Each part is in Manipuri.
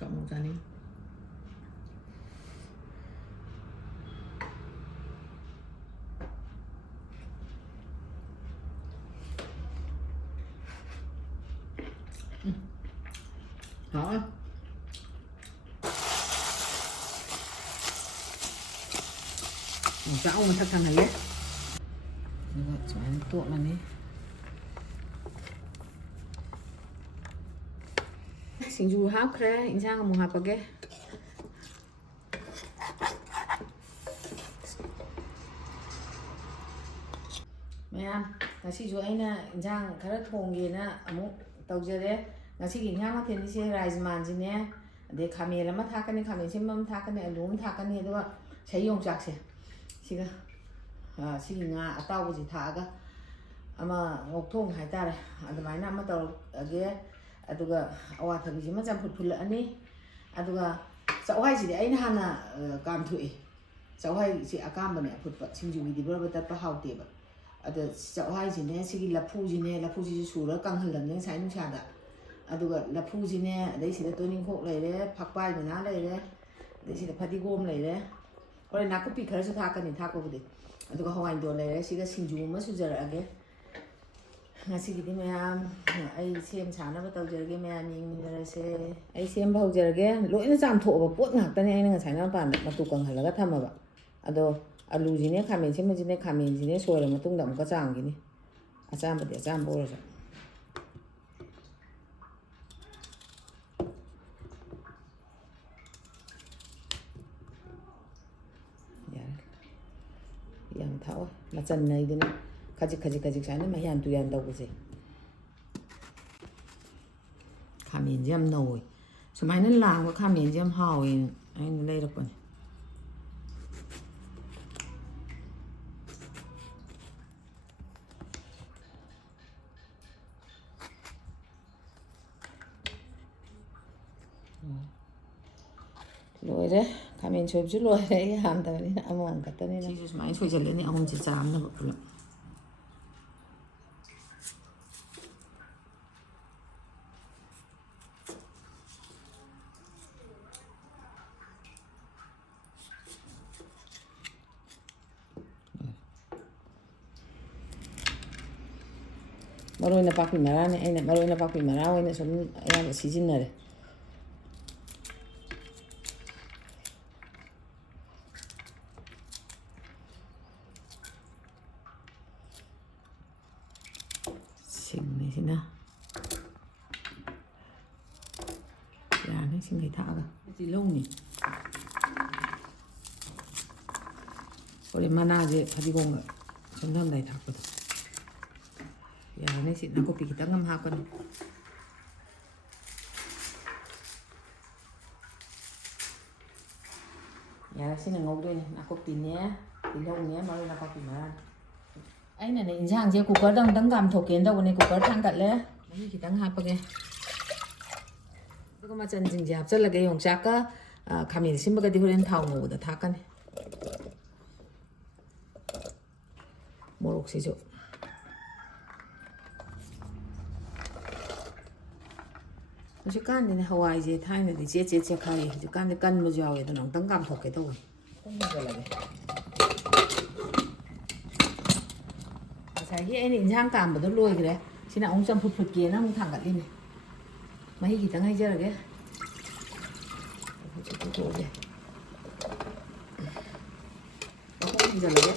chọn một chén đi. Đó. Rau mà thật thằng này ấy. Rồi, cho em tuộn lên đi. Sinju hapre, 인상은 뭐 하게. Mẹ, ngasi cho anh 인상 khara thong게나 amuk tawjare. ngasi gi nyama theni se rice man jine de khamera ma thakani khamen simam thakani alum thakani aduga sayong jakse. Siga sigi nga atawbuji thaga ama ngokthong haitare adumai na ma tawge aduga awathabi jima champut phulani aduga chawhai ji aina hana kam thui chawhai si akam bane phutpa singju gi dibra bata pa haute ba ada chawhai ji ne sigi laphu ji sura kanghalam ne sai nu sada aduga laphu ji ne adai sida toning khok leire phakpai bana leire adai sida phadigom leire ore nakupi khara su thakani thakobudi aduga hawai do leire siga singju ma sujarage ngasi gidi maya ai sem chana ba tawjarage maya ning darase ai sem baujarage loina jam thoba pot ngaktani aina ngasai na pan matu kang halaga thamaba ado alu jine khamen sem jine khamen jine soira matung dam ka chang gini acham badi acham borasa ya yang thau machan nai dine khajik sai na mayan tu yan daw se khamen jam noi sumai nan lang ko khamen jam hawi ai nei rak pani loire khamen chob ju loire ham ta ni among ka ta ni na sumai soi jale ni ahum ji cham na ba Maroi na pakpi marane aina maroi na pakpi maraw aina som ayam sizinare sing ni sina ya ni sing thai tha ba ti long ni ore mana je phadigom ga somdam dai thak pa ya ini sih aku pikir kita ngam hakan ya sini ngau doi aku pinnya tilongnya malu nak pakai mana anh này insang je cooker đang gam thok ken đâu này cooker thang cắt le ini kita ngam pakai itu macam jing je hapsal lagi yang caka kami sih bagai dihurin tahu mau udah thakan morok sih jo kan ini Hawaii je Thailand di je khai kan di kan mo jaw itu nang tang kam thok ke to tang mo lagi sai hi ai insang kam ba do loi kre sina ong cham phut ke na mung thang gat li ni mai hi tang ai je lagi to je ko ji lagi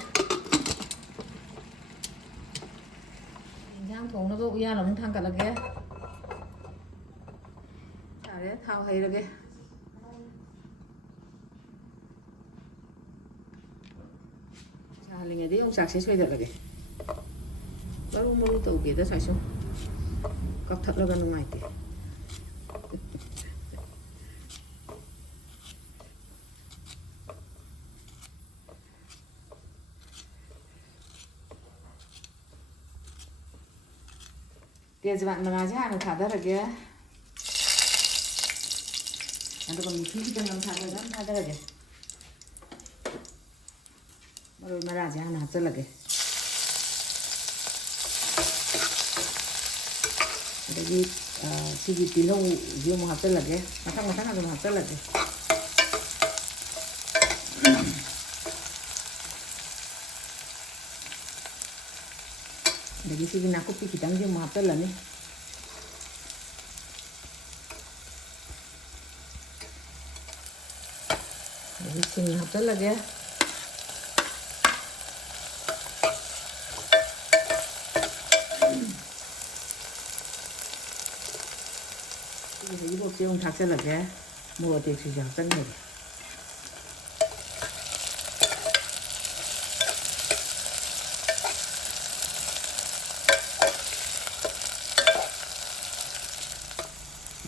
insang thong nó có uya là mung thang gat lagi thao hay lagi saling ada yang saksi sudah lagi baru tahu kita saksi kau tak lagi nungai ti dia sebab menaja anu kadar lagi nanti kalau misi kita nggak ada aja, baru marah aja, nah hasil lagi, ada di Sigi tilo dia mau hapel lagi, matang ada mau hapel lagi. Jadi sigi nak kopi kita dia mau hapel lagi. Jadi sini hapel lagi. Jadi bos yang tak selak ya, mau ada sejak kan ni.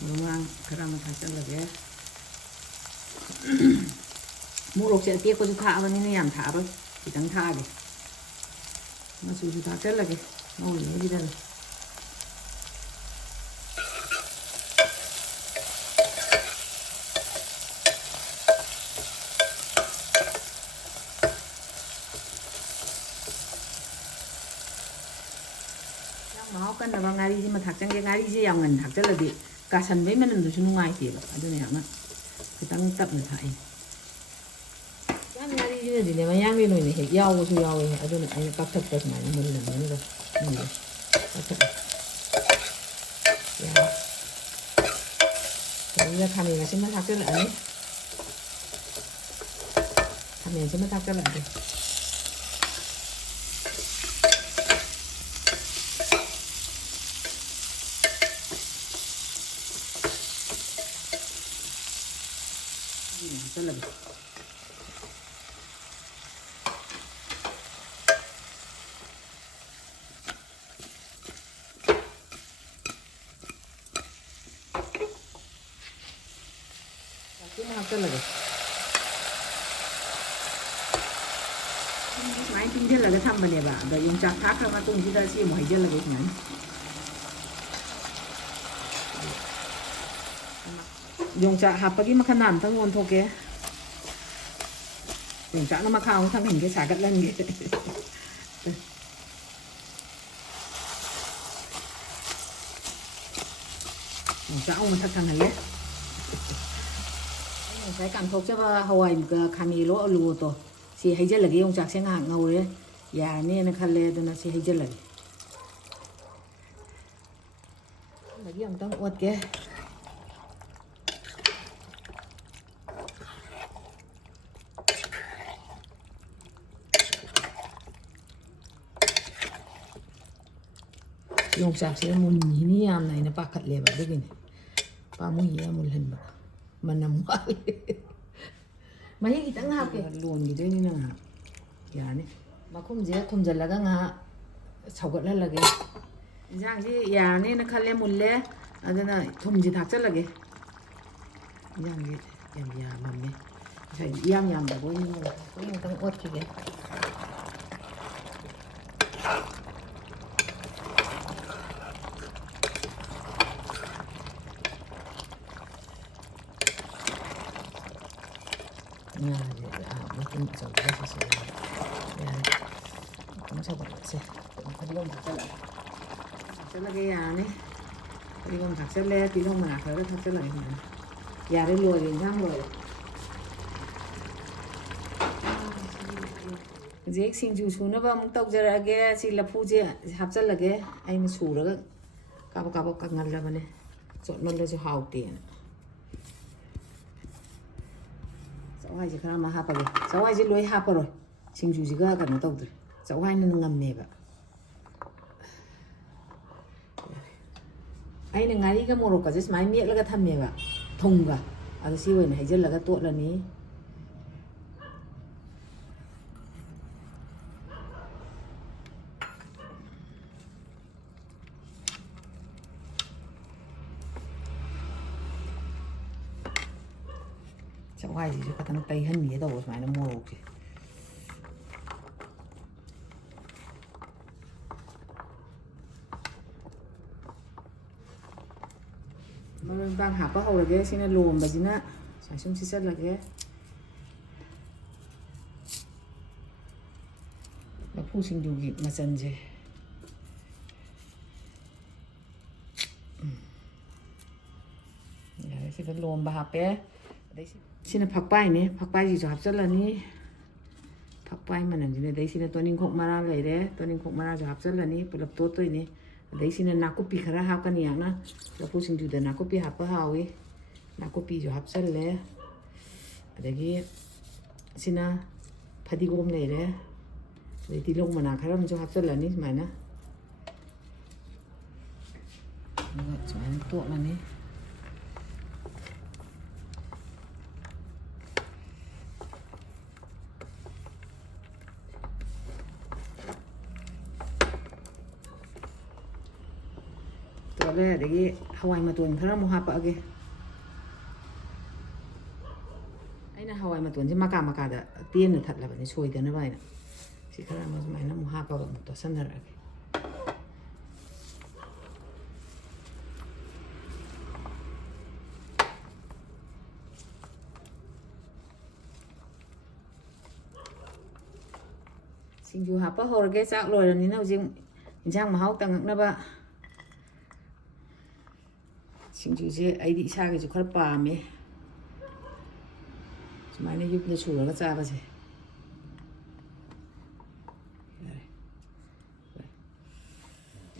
Memang kerana tak selak ya. Muruk saya tiap kau juga apa ni yang tak apa, kita tak ada. Masuk tak selak ya, mau ni kita. Mau kan ada ngari sih matak cengkeh ngari sih yang ngan tak lebih kasan be mana tu sunung ai tiap, ada ni apa kita ngutap ni thai. Yang ngari sih ni mana yang ni ni yau su yau ni, ada ni ai kap tak mana ni mula ni tu, ni ya. Jadi kami ngasih matak ni, kami ngasih matak ni. Lagi. Hapel lagi. Main tinggal lagi tambah ni bah. Dah yang cakap kalau tu kita sih mau hijau lagi kan. Yang cakap apa lagi makan nam tangan untuk ke. Yang cakap nama kau tangan ke sakit lagi. Yang cakap orang tak tangan ya. Saya cảm thục cho Hawaii kami lo lu to si hay giờ lagi ông chạc sẽ ngang ngầu đấy ya nên nó khăn lê nó si hay giờ lagi ông tăng uất kia ông chạc sẽ muốn nhìn nhám này nó bạc khát lê vậy đấy pa muốn nhìn muốn lên bạc mana mual. Maya kita ngap ke luon gitu ni na. Ya ni. Makum je thum jalaga nga chawgat la lage. Jang ji ya ni na khalle mulle adana thum ji thak cha lage. Yang ye yang ya mamme. Sai yam da boy ni na. Boy ni tang ot ki ge. Nah, mungkin coba sih. Ya, kamu coba sih. Tadi kamu tak salah. Tak lagi ya nih. Tadi kamu tak salah, tadi kamu mana kalau tak salah ini. Ya, ada luar ini jam luar. Jadi singju suna ba mung tau jara ge si lapu je hap sal lage ai ni sura ga kabo kangal la bane. Chot man le jo hau te. Sawai ji khara ma hapa ge sawai ji loi hapa rồi singju ji ga kan tau de sawai na ngam me ba ai na ngari ga moro ka jes mai mi la ga tham me ba thong ga a si we na hai jel la ga to la ni sawai ji ka tang tai han mi da wo mai na moro ke Mình đang hạp có hầu là cái xin là luồn và chính á sản xuất xích là cái là phu sinh đủ kịp mà dần gì ꯁꯤꯗ ꯂꯣꯝꯕ ꯍꯥꯞꯄꯦ ꯑꯗꯩ ꯁꯤꯅ ꯐꯛꯄꯥꯏꯅꯦ ꯐꯛꯄꯥꯏꯁꯤꯁꯨ ꯍꯥꯞꯆꯤꯜꯂꯅꯤ ꯐꯛꯄꯥꯏ ꯃꯅꯝꯁꯤꯅ ꯑꯗꯩ ꯁꯤꯅ ꯇꯣꯅꯤꯡꯈꯣꯛ ꯃꯔꯥ ꯂꯩꯔꯦ ꯇꯣꯅꯤꯡꯈꯣꯛ ꯃꯔꯥꯁꯨ ꯍꯥꯞꯆꯤꯜꯂꯅꯤ ꯄꯨꯂꯞ ꯇꯣꯠꯇꯣꯏꯅꯤ ꯑꯗꯩ ꯁꯤꯅ ꯅꯥꯀꯨꯞꯄꯤ ꯈꯔ ꯍꯥꯞꯀꯅꯤ ꯌꯥꯛꯅ ꯂꯐꯨ ꯁꯤꯡꯖꯨꯗ ꯅꯥꯀꯨꯞꯄꯤ ꯍꯥꯞꯄ ꯍꯥꯎꯏ ꯅꯥꯀꯨꯞꯄꯤꯁꯨ ꯍꯥꯞꯆꯜꯂꯦ ꯑꯗꯒꯤ ꯁꯤꯅ ꯐꯗꯤꯒꯣꯝ ꯂꯩꯔꯦ ꯑꯗꯩ ꯇꯤꯜꯍꯧ ꯃꯅꯥ ꯈꯔ ꯑꯃꯁꯨ ꯍꯥꯞꯆꯤꯜꯂꯅꯤ ꯁꯨꯃꯥꯏꯅ ꯑꯗꯨꯒ ꯁꯨꯃꯥꯏꯅ ꯇꯣꯠꯂꯅꯤ ꯇꯣꯠꯂꯦ ꯑꯗꯒꯤ ꯍꯋꯥꯏ ꯃꯇꯣꯟ ꯈꯔ ꯑꯃꯨꯛ ꯍꯥꯞꯄꯛꯑꯒꯦ ꯑꯩꯅ ꯍꯋꯥꯏ ꯃꯇꯣꯟꯁꯦ ꯃꯀꯥ ꯃꯀꯥꯗ ꯇꯦꯟꯅ ꯊꯠꯂꯕꯅꯤ ꯁꯣꯏꯗꯅꯕ ꯍꯥꯏꯅ ꯁꯤ ꯈꯔ ꯑꯃ ꯁꯨꯃꯥꯏꯅ ꯑꯃꯨꯛ ꯍꯥꯞꯄꯒ ꯑꯃꯨꯛ ꯇꯣꯠꯁꯟꯅꯔꯛꯑꯒꯦ ꯁꯤꯡꯖꯨ ꯍꯥꯞꯄ ꯍꯧꯔꯒꯦ ꯆꯥꯛ ꯂꯣꯏꯔꯕꯅꯤꯅ ꯍꯧꯖꯤꯛ ꯏꯟꯁꯥꯡ ꯃꯍꯥꯎ ꯇꯪꯉꯛꯅꯕ ꯁꯤꯡꯖꯨꯁꯦ ꯑꯩꯗꯤ ꯏꯁꯥꯒꯤꯁꯨ ꯈꯔ ꯄꯥꯝꯃꯦ ꯁꯨꯃꯥꯏꯅ ꯌꯨꯝꯗ ꯁꯨꯔꯒ ꯆꯥꯕꯁꯦ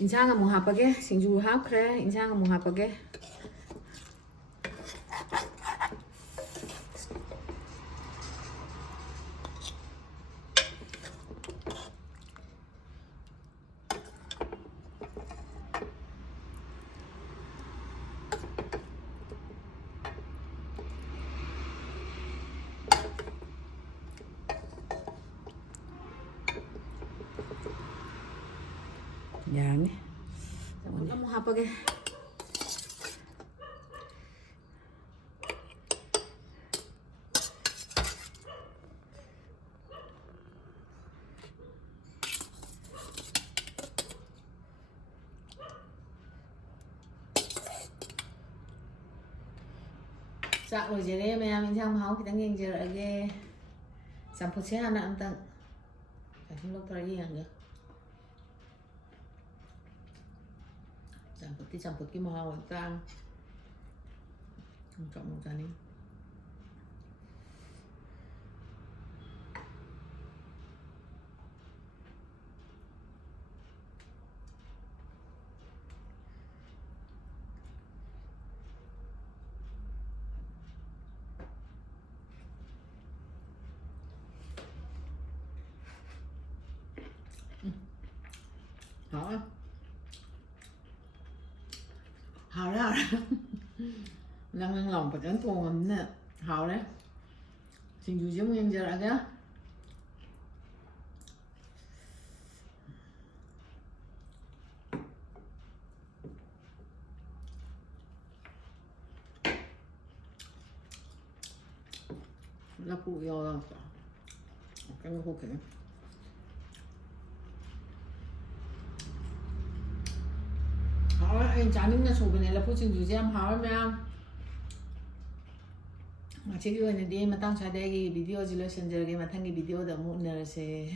ꯏꯟꯁꯥꯡ ꯑꯃꯨꯛ ꯍꯥꯞꯄꯒꯦ ꯁꯤꯡꯖꯨ ꯍꯥꯞꯈ꯭ꯔꯦ ꯏꯟꯁꯥꯡ ꯑꯃꯨꯛ ꯍꯥꯞꯄꯒꯦ ꯌꯥꯔꯅꯤ ꯑꯃꯨꯛ ꯍꯥꯞꯄꯒꯦ ꯆꯥꯛ ꯂꯣꯏꯖꯔꯦ ꯃꯌꯥꯝ ꯏꯟꯁꯥꯡ ꯃꯍꯥꯎ ꯈꯤꯇꯪ ꯌꯦꯡꯖꯔꯛꯑꯒꯦ ꯆꯝꯐꯨꯠꯁꯦ ꯍꯥꯟꯅ ꯑꯝꯇꯪ ꯀꯩꯁꯨꯝ ꯂꯧꯊꯔ ꯌꯦꯡꯉꯒꯦ ꯆꯝꯐꯨꯠꯇꯤ ꯆꯝꯐꯨꯠꯀꯤ ꯃꯍꯥꯎ ꯇꯥꯡ ꯑꯃꯨꯛ ꯆꯥꯅꯤꯡ hảo hảo đó lăn lòng phải tránh tuồng mình nè hảo đấy xin chú giống em giờ lại nhá là phụ rồi cái nó khô kìa anh 짜증나 소변에 포칭 주제함 하면 마치기 전에 네 마땅 차대기 비디오 질러 선저게 마땅히 비디오도 못 내려세